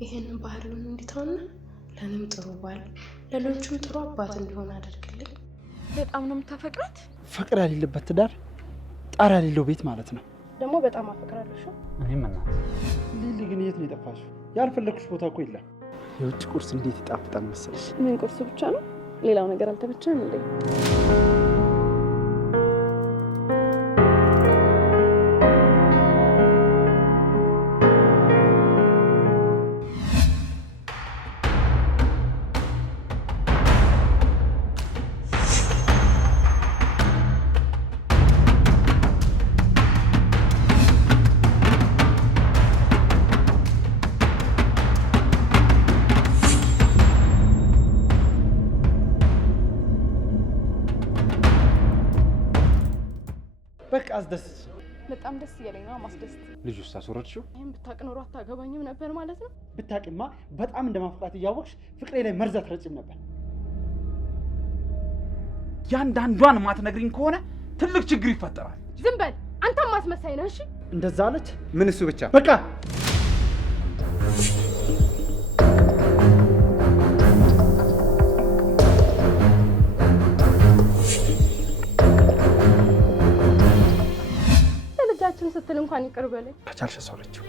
ይሄንን ባህሉን እንዲተውና ለኔም ጥሩ ባል ለሌሎችም ጥሩ አባት እንዲሆን አድርግልኝ። በጣም ነው የምታፈቅራት? ፍቅር ያሌለበት ትዳር ጣር ያሌለው ቤት ማለት ነው። ደግሞ በጣም አፈቅራለሽ። እኔም እናት ሊሊ ግን የት ነው የጠፋሽው? ያልፈለኩሽ ቦታ እኮ የለም። የውጭ ቁርስ እንዴት ይጣፍጣል መሰለሽ። ምን ቁርስ ብቻ ነው? ሌላው ነገር አልተመቸም እንዴ? በቃ አስደስች። በጣም ደስ እያለኝ ነው ማስደስት። ልጁስ አስወረድሽው? ይሄን ብታውቅ ኖሮ አታገባኝም ነበር ማለት ነው። ብታውቂማ በጣም እንደማፍቃት እያወቅሽ ፍቅሬ ላይ መርዝ አትረጭም ነበር። ያንዳንዷን ማትነግሪኝ ከሆነ ትልቅ ችግር ይፈጠራል። ዝም በል አንተም ማስመሳይ ነህ። እሺ እንደዛ አለች። ምን እሱ ብቻ በቃ ለልጃችን ስትል እንኳን ይቅር በለኝ። ከቻልሽ አስወረድሽው።